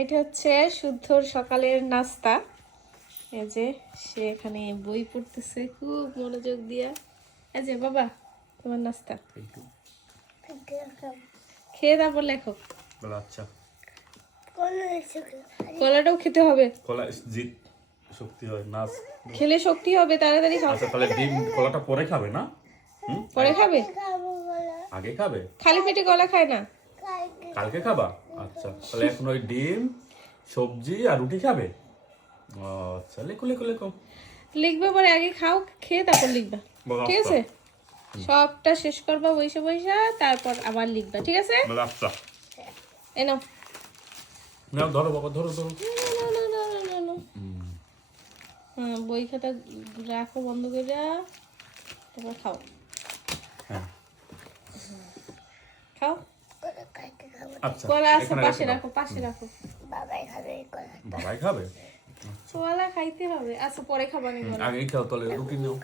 এটা হচ্ছে শুদ্ধর সকালের নাস্তা। এই যে সে এখানে বই পড়তেছে খুব মনোযোগ দিয়া। এই যে বাবা, তোমার নাস্তা খেয়ে তারপর লেখো। আচ্ছা, কলাটাও খেতে হবে, কলা জিত শক্তি হয় নাচ। খেলে শক্তি হবে, তাড়াতাড়ি খাও। আচ্ছা তাহলে ডিম কলাটা পরে খাবে না? পরে খাবে, আগে খাবে? খালি পেটে কলা খায় না। কালকে খাবা? আচ্ছা তাহলে এখন ওই ডিম সবজি আর রুটি খাবে। ও আচ্ছা, লেখো লেখো লেখো। লিখবে পরে, আগে খাও, খেয়ে তারপর লিখবা, ঠিক আছে? সবটা শেষ করবা বইসা বইসা, তারপর আবার লিখবা, ঠিক আছে? আচ্ছা এই নাও। নাও ধরো বাবা, ধরো ধরো। না। হ্যাঁ, বই খাতা রাখো বন্ধ করে, তারপর খাও। হ্যাঁ খাও। আচ্ছা, কলা আছে এখানে পাশে রেখে দাও। রাখো, পাশে রাখো। বাবাই খাবে? কলা খাইতে হবে। আচ্ছা পরে খাবা নি, আগেই খাও তাহলে, রুটি নাও।